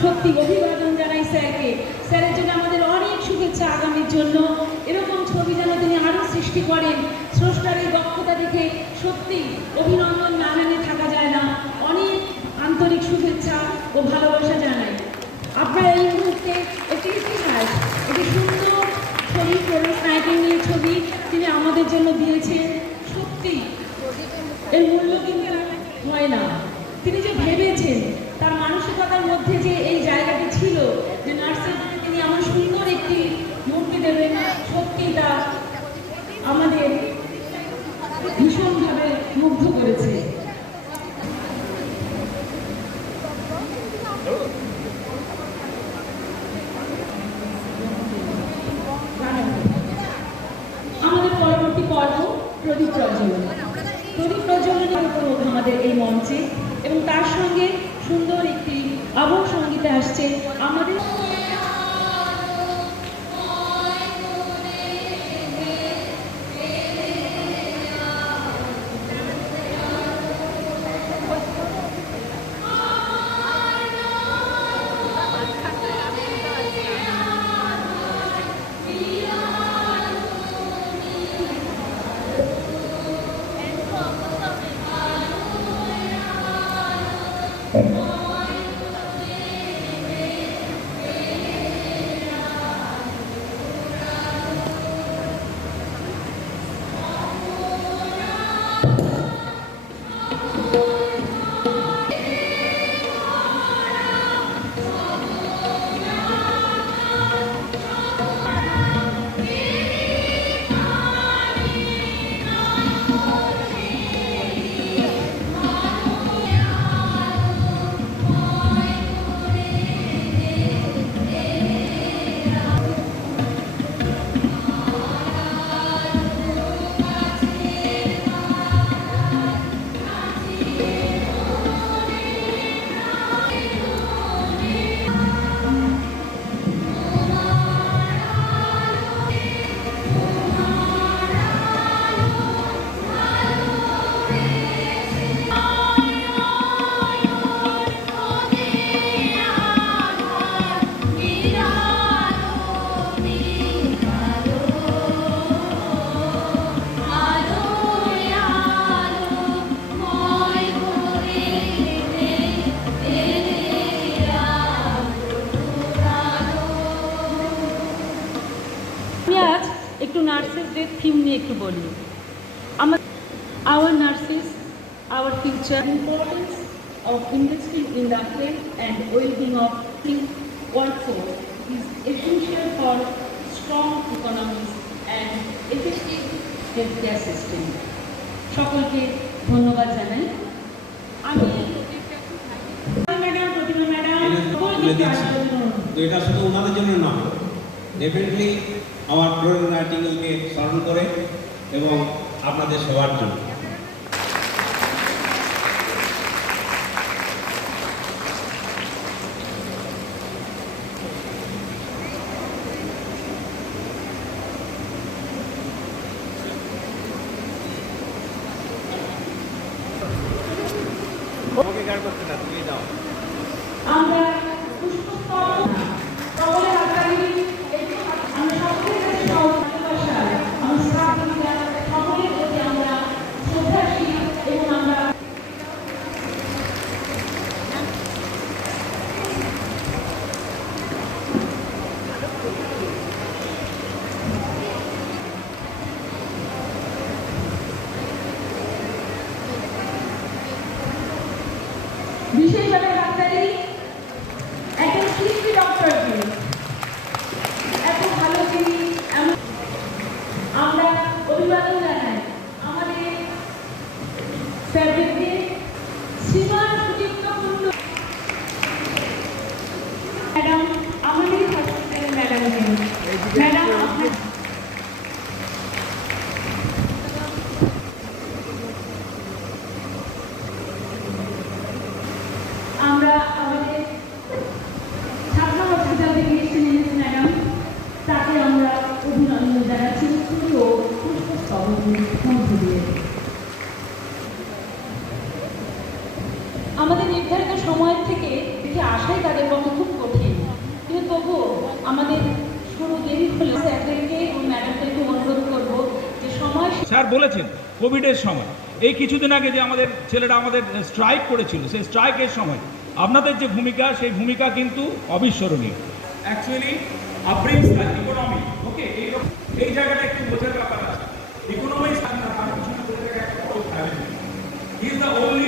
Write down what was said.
সত্যি অভিবাদন জানাই স্যারকে। স্যারের জন্য আমাদের অনেক শুভেচ্ছা আগামীর জন্য। এরকম ছবি যেন তিনি আরও সৃষ্টি করেন। স্রষ্টার এই দক্ষতা দেখে সত্যি অভিনন্দন না মেনে প্রদীপ প্রজ্বলন প্রদীপ প্রজ্বলনের উপর আমাদের এই মঞ্চে এবং তার সঙ্গে সুন্দর একটি আবহ সঙ্গীতে আসছে থিম নিয়ে একটু বলি। আমার our nurses our future importance of industry in the health and wellbeing of health workforce is essential for strong economies and effective healthcare system. সকলকে ধন্যবাদ জানাই। আমি ম্যাডাম প্রতিমা ম্যাডাম এটা শুধু ওনাদের জন্য নয় ডেফিনেটলি আমার ফ্লোরেন নাইটিঙ্গেলকে স্মরণ করে এবং আপনাদের সবার জন্য। আমরা পুষ্পস্তবক কবলে হাতারি একটু আমরা সকলের কাছে ভালোবাসা আমার স্থাপনিকা সকলের প্রতি আমরা শ্রদ্ধাশীল এবং আমরা বিশেষভাবে হাততালি একজন শিল্পী ডক্টরকে এত ভালো তিনি এমন আমরা অভিবাদন জানাই আমাদের স্যারদেরকে শ্রীমান সুচিত্র কুণ্ডু ম্যাডাম আমাদের হসপিটালের ম্যাডামকে ম্যাডাম আপনার আমরা আমাদের ছাত্র হসপিটাল থেকে এসে নিয়েছি ম্যাডাম তাকে আমরা অভিনন্দন জানাচ্ছি ফুল ও পুষ্পস্তবকের মধ্য দিয়ে আমাদের নির্ধারিত সময়ের থেকে দেখে আসাই তাদের পক্ষে খুব কঠিন। কিন্তু তবুও আমাদের স্যার, বলেছেন, কোভিডের সময়। এই কিছুদিন আগে যে আমাদের ছেলেরা আমাদের স্ট্রাইক করেছিল, সেই স্ট্রাইকের সময়। আপনাদের যে ভূমিকা, সেই ভূমিকা কিন্তু অবিস্মরণীয়। অ্যাকচুয়ালি আব্রিংস ইকোনমি ওকে এই এই জায়গাটা একটু বোঝার ব্যাপার আছে। Economy is the only